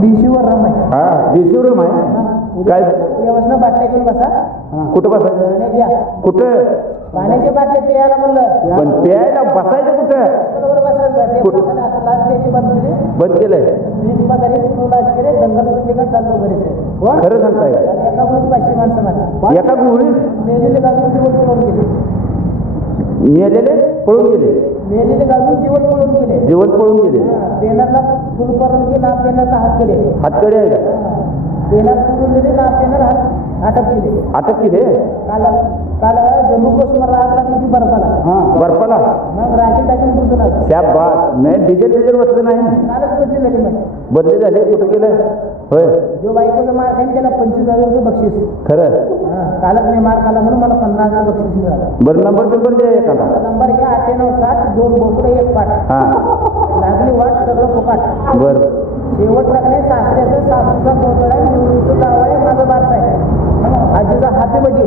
देशीवर रम आहे. हा देशीवर रम आहे. काय उद्यापासून बाटल्या घेऊन बसा. कुठं बसायचं? पाण्याच्या कुठं? पाण्याच्या बाटल्या प्यायला म्हणलं. पण प्यायला बसायचं कुठं? बरोबर बसायचं. कुठं? आता लास्ट घ्यायची बंद केली. बंद केलंय. वीज पगारी मुलाची केले जंगल ठिकाण चालू करायचं. खरं सांगताय का? एका गुळीत 500 माणसं मारली. एका गुळीत मेलेले गावी जीवन पळून गेले. मेलेले पळून गेले. मेलेले गावी जीवन पळून गेले. जीवन पळून गेले. पेनरला फुल करून की ना पेनरला हातकडे हातकडे आहे का? पेनर सोडून दिले ना पेनर अटक केली. अटक केली. काल काल जम्मू काश्मीरला आग लागली ती बर्फाला. बर्फाला मग रात्री टाकून पुसून आलं. त्या बास नाही डिझेल बसलं नाही. कालच बदली झाली मग. बदली झाले. कुठं केलं? होय. जो बायकोचा मार खाईन त्याला 25,000 रुपये बक्षीस. खरं. कालच मी मार खाला म्हणून मला 15,000 बक्षीस मिळालं. बरं नंबर द्या एखादा. नंबर घ्या 9860 2 बोकडे 1 पाठ. हा लागली वाट सगळं फुकाट. बरं. शेवट लागले सासऱ्याचं सासूचा कोतळा निवडीचं जावं आहे माझं बारसा आहे. आजीचा हाती बडी.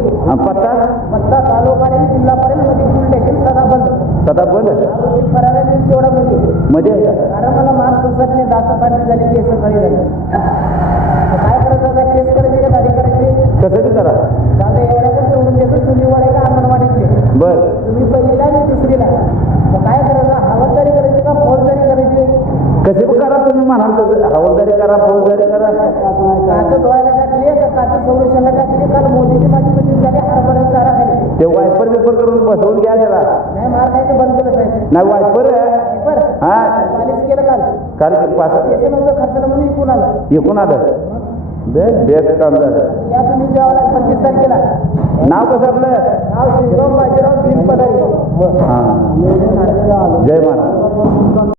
पत्ता पत्ता तालुका जिल्हा पडेल मध्ये पोलीस स्टेशन सदा बंद. सदा बंद. आरोपी फरार आहे तेवढा मध्ये मध्ये आहे का? कारण मला मार सोसायटीने दात काढली झाली केस सकाळी झाली. काय करायचं आता? केस करायची का दाढी करायची? कसं बी करा. दादा एवढ्या पण सोडून देतो. तुम्ही का अंगणवाडीतले बर. तुम्ही पहिलीला मी दुसरीला. मग काय करायचं? हवालदारी करायची का फौजदारी करायची? कसे पण करा तुम्ही म्हणाल तसं. हवालदारी करा फौजदारी करा. काचं धुवायला टाकली तर काचं संरक्षणाला टाकली. काल मोदीची माझी मिटिंग झाली हरभऱ्याच्या झाडाखाली. ते वायपर बिपर करून बसवून घ्या जरा. नाही मार खायचं बंद केलं साहेब. नाही वायपर पेपर हा पालिश केलं काल. काल पास केस नव्हतं खर्चलं म्हणून इकून आलं. एकूण आलं. बेस्ट काम झालं. या तुम्ही जेवायला 25 तारखेला. नाव कसं आपलं? नाव शिवराम बाजीराव बिन पदारी. हा जय महाराज.